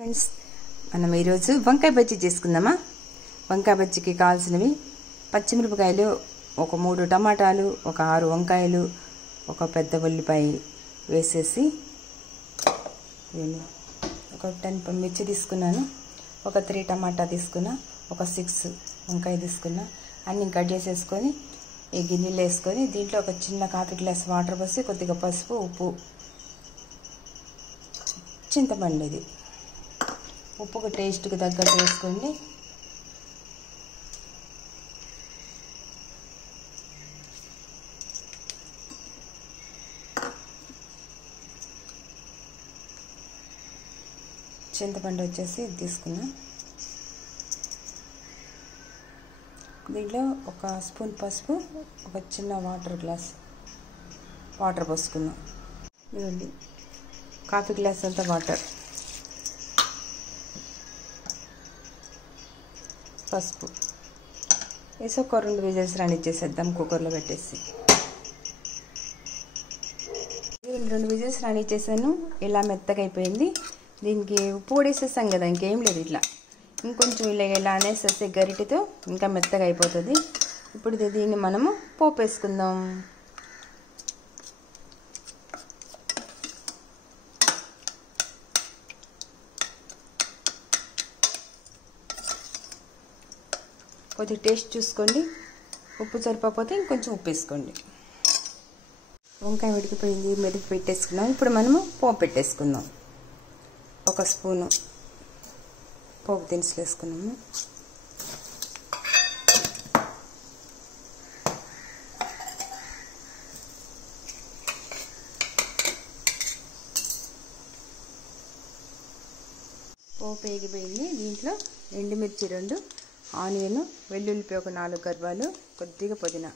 Friends, మనం ఈరోజు వంకాయ బజ్జీ చేసుకుందామా. వంకాయ బజ్జీకి కావాల్సినవి పచ్చిమిరపకాయలు, ఒక 3 టమాటాలు, ఒక 6 వంకాయలు, ఒక పెద్ద ఉల్లిపాయ వేసేసి ఒక 10 మిర్చి తీసుకున్నాను, ఒక 3 టమాటా తీసుకున్నా, ఒక 6 వంకాయ తీసుకున్నా. అన్నీ కట్ చేసేసుకొని ఈ గిన్నెలో వేసుకొని దీంట్లో ఒక చిన్న కాఫీ గ్లాస్ వాటర్ పోసి కొద్దిగా పసుపు, ఉప్పు, చింతపండు, ఇది ఉప్పుకు టేస్ట్కి తగ్గట్టు వేసుకోండి. చింతపండు వచ్చేసి తీసుకున్నా. దీంట్లో ఒక స్పూన్ పసుపు, ఒక చిన్న గ్లాస్ వాటర్ పోసుకున్నాం. ఇదండి కాఫీ గ్లాస్ అంతా వాటర్, పసుపు వేసి ఒక 2 విజిల్స్ రానిచ్చేసేద్దాం కుక్కర్లో పెట్టేసి. 2 విజిల్స్ రానిచ్చేసాను. ఇలా మెత్తగా అయిపోయింది. దీనికి ఉప్పు కూడా వేసేస్తాం కదా, ఇంకేం లేదు. ఇట్లా ఇంకొంచెం ఇలా అనేసేస్తే గరిటెతో ఇంకా మెత్తగా అయిపోతుంది. ఇప్పుడు దీన్ని మనము పోపు వేసుకుందాం. కొద్దిగా టేస్ట్ చూసుకోండి, ఉప్పు సరిపోతే ఇంకొంచెం ఉప్పు వేసుకోండి. వంకాయ ఉడికిపోయింది, మెరుగు పెట్టేసుకున్నాం. ఇప్పుడు మనము పోపు పెట్టేసుకుందాం. ఒక స్పూను పోపు దినుసులు వేసుకున్నాము. పోపు వేగిపోయింది. దీంట్లో ఎండుమిర్చి 2, ఆనియన్, వెల్లుల్లిపాయ ఒక 4 గర్వాలు, కొద్దిగా పుదీనా.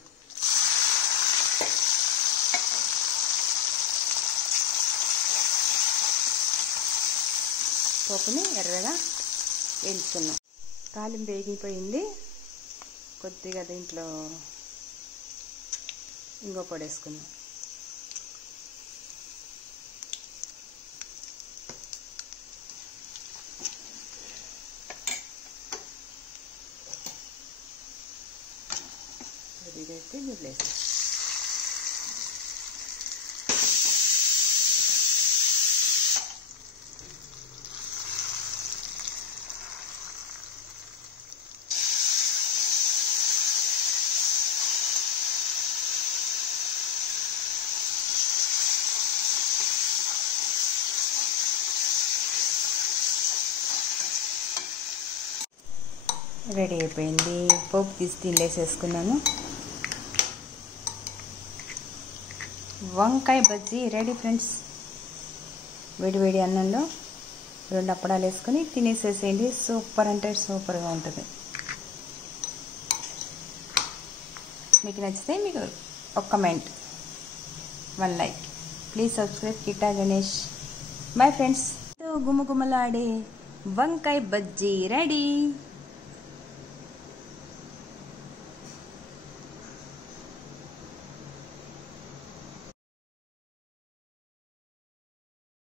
పోపుని ఎర్రగా వేయించుకున్నాం. తాలింపు వేగిపోయింది. కొద్దిగా దీంట్లో ఇంగో పొడి వేసుకున్నాం. ఇదైతే వదిలేసి రెడీ అయిపోయింది. పోపు తీసి తీలేసేసుకున్నాను. వంకాయ బజ్జీ రెడీ ఫ్రెండ్స్. వేడి అన్నంలో 2 అప్పడాలు వేసుకొని తినేసేసేయండి. సూపర్ అంటే సూపర్గా ఉంటుంది. మీకు నచ్చితే మీకు ఒక comment, 1 like. Please subscribe Kitta Ganesh. Bye friends. గుమగుమలాడే వంకాయ బజ్జీ రెడీ.